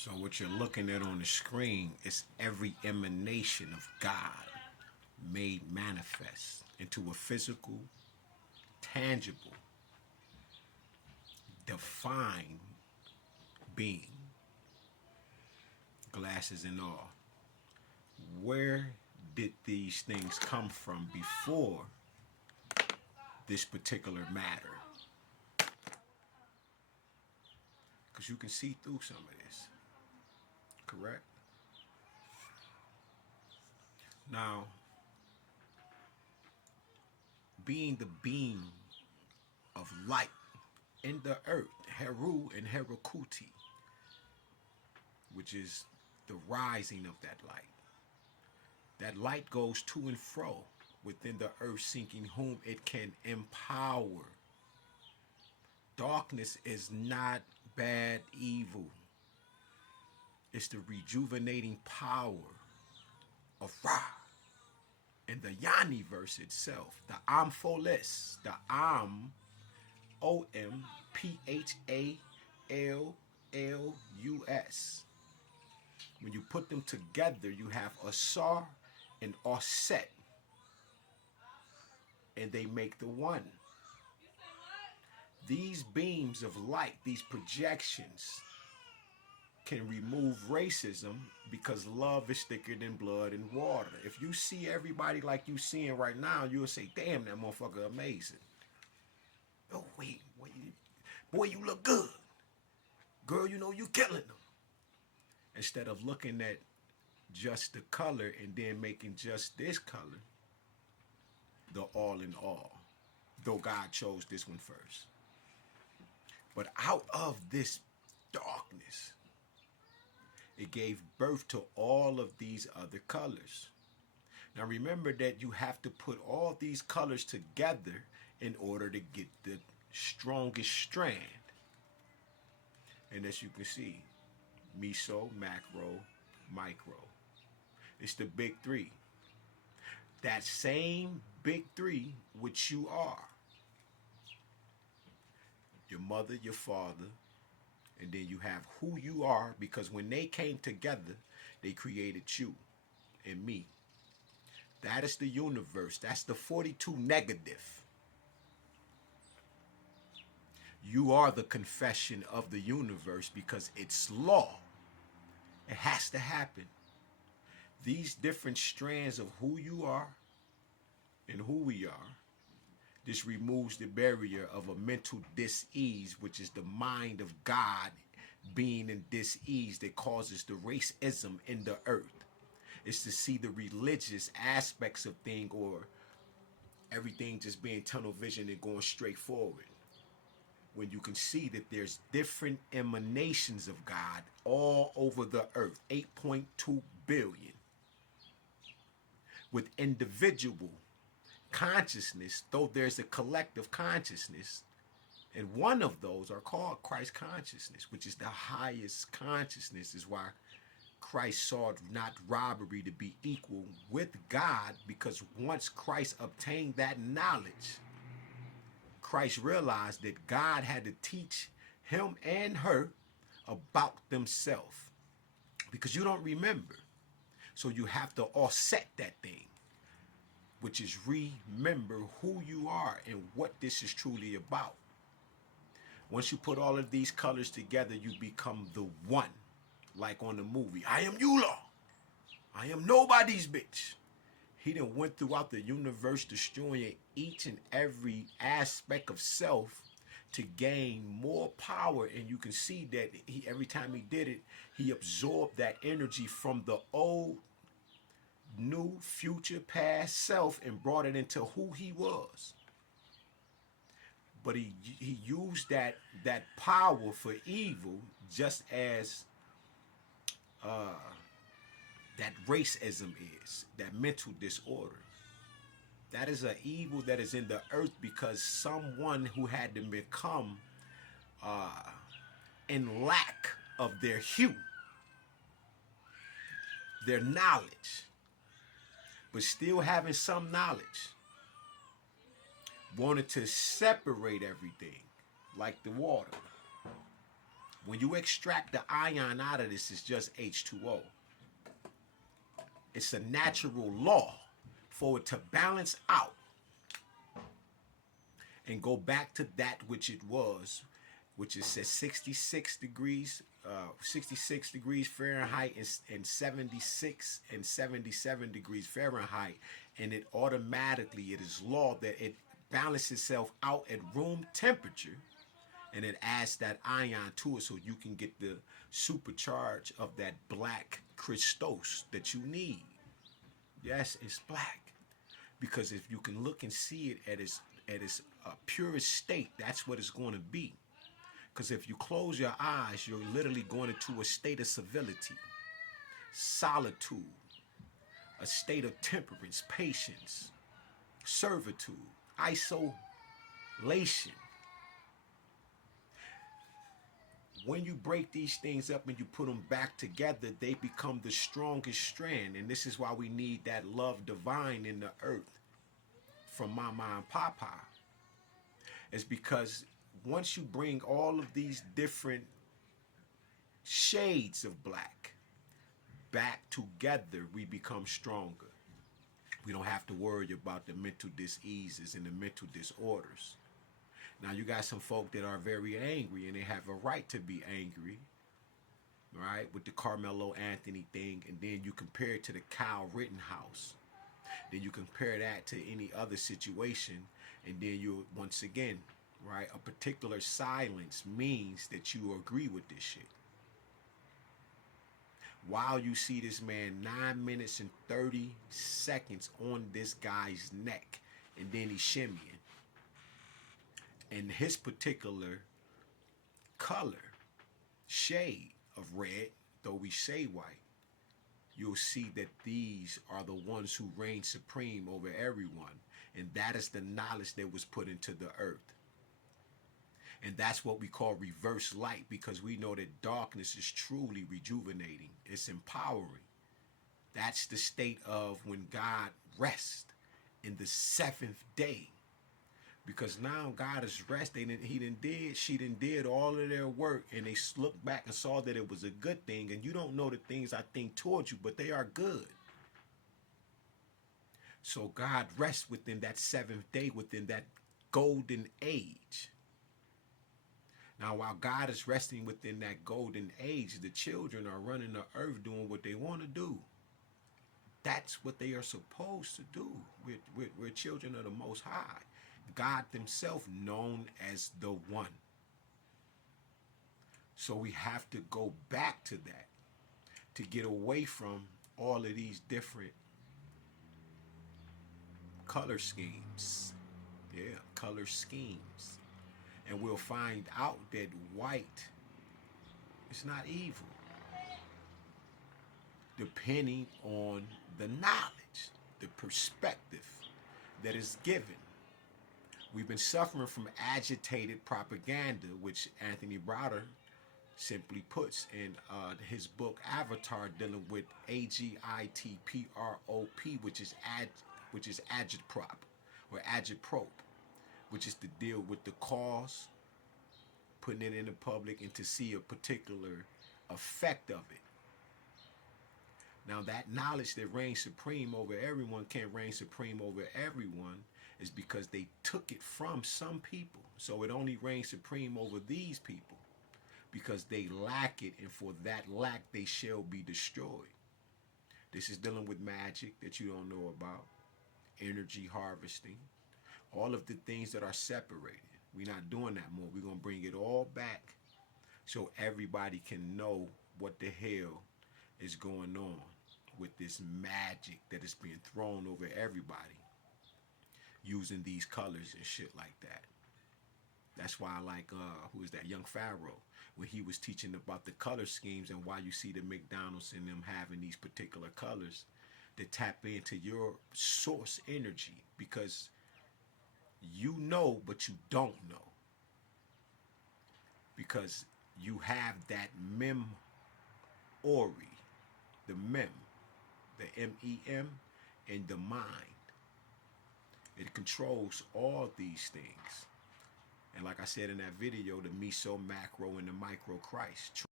So what you're looking at on the screen is every emanation of God made manifest into a physical, tangible, defined being, glasses and all. Where did these things come from before this particular matter? Because you can see through some of this, correct? Now, being the beam of light in the earth, Heru and Herukuti, which is the rising of that light. That light goes to and fro within the earth, seeking whom it can empower. Darkness is not bad evil. It's the rejuvenating power of Ra. And the Yanni verse itself, the Ampholis, the Am, Omphallus. When you put them together, you have Asar and Offset, and they make the one. These beams of light, these projections, can remove racism because love is thicker than blood and water. If you see everybody like you seeing right now, you'll say, damn, that motherfucker amazing. Oh, wait, boy, you look good. Girl, you know you killing them. Instead of looking at just the color and then making just this color the all in all, though God chose this one first. But out of this darkness, it gave birth to all of these other colors. Now remember that you have to put all these colors together in order to get the strongest strand. And as you can see, meso, macro, micro. It's the big three. That same big three which you are. Your mother, your father, and then you have who you are, because when they came together, they created you and me. That is the universe. That's the 42 negative. You are the confession of the universe because it's law. It has to happen. These different strands of who you are and who we are, this removes the barrier of a mental dis-ease, which is the mind of God being in dis-ease that causes the racism in the earth. It's to see the religious aspects of things, or everything just being tunnel vision and going straight forward. When you can see that there's different emanations of God all over the earth, 8.2 billion. With individual consciousness, though there's a collective consciousness, and one of those are called Christ consciousness, which is the highest consciousness, is why Christ saw not robbery to be equal with God, because once Christ obtained that knowledge, Christ realized that God had to teach him and her about themselves, because you don't remember. So you have to offset that thing, which is remember who you are and what this is truly about. Once you put all of these colors together, you become the one. Like on the movie, I am Eula. I am nobody's bitch. He done went throughout the universe destroying each and every aspect of self to gain more power. And you can see that he, every time he did it, he absorbed that energy from the old, new, future, past self and brought it into who he was. But he used that power for evil, just as that racism is, that mental disorder. That is an evil that is in the earth because someone who had to become in lack of their hue, their knowledge, but still having some knowledge, wanted to separate everything like the water. When you extract the ion out of this, it's just H2O. It's a natural law for it to balance out and go back to that which it was, which is at 66 degrees Fahrenheit and 76 and 77 degrees Fahrenheit, and it automatically, it is law that it balances itself out at room temperature, and it adds that ion to it so you can get the supercharge of that black Christos that you need. Yes, it's black. Because if you can look and see it at its purest state, that's what it's going to be. Because if you close your eyes, you're literally going into a state of civility, solitude, a state of temperance, patience, servitude, isolation. When you break these things up and you put them back together, they become the strongest strand. And this is why we need that love divine in the earth from Mama and Papa. It's because once you bring all of these different shades of black back together, we become stronger. We don't have to worry about the mental diseases and the mental disorders. Now, you got some folk that are very angry, and they have a right to be angry, right, with the Carmelo Anthony thing, and then you compare it to the Kyle Rittenhouse. Then you compare that to any other situation, and then you, once again, right, a particular silence means that you agree with this shit. While you see this man 9 minutes and 30 seconds on this guy's neck, and then he's shimmying. And his particular color, shade of red, though we say white, you'll see that these are the ones who reign supreme over everyone. And that is the knowledge that was put into the earth. And that's what we call reverse light, because we know that darkness is truly rejuvenating. It's empowering. That's the state of when God rests in the seventh day. Because now God is resting, and she did all of their work, and they looked back and saw that it was a good thing. And you don't know the things I think towards you, but they are good. So God rests within that seventh day, within that golden age. Now, while God is resting within that golden age, the children are running the earth doing what they want to do. That's what they are supposed to do. We're children of the Most High. God himself known as the One. So we have to go back to that to get away from all of these different color schemes. Yeah, color schemes. And we'll find out that white is not evil, depending on the knowledge, the perspective that is given. We've been suffering from agitated propaganda, which Anthony Browder simply puts in his book Avatar, dealing with AGITPROP, which is agitprop or agitprop, which is to deal with the cause, putting it in the public, and to see a particular effect of it. Now, that knowledge that reigns supreme over everyone can't reign supreme over everyone, is because they took it from some people. So it only reigns supreme over these people because they lack it, and for that lack they shall be destroyed. This is dealing with magic that you don't know about, energy harvesting, all of the things that are separated. We're not doing that more. We're going to bring it all back so everybody can know what the hell is going on with this magic that is being thrown over everybody, using these colors and shit like that. That's why I like, who is that, Young Pharaoh, when he was teaching about the color schemes and why you see the McDonald's and them having these particular colors that tap into your source energy, because you know, but you don't know, because you have that mem-ori, the mem, the M-E-M, and the mind. It controls all these things. And like I said in that video, the meso, macro, and the micro Christ.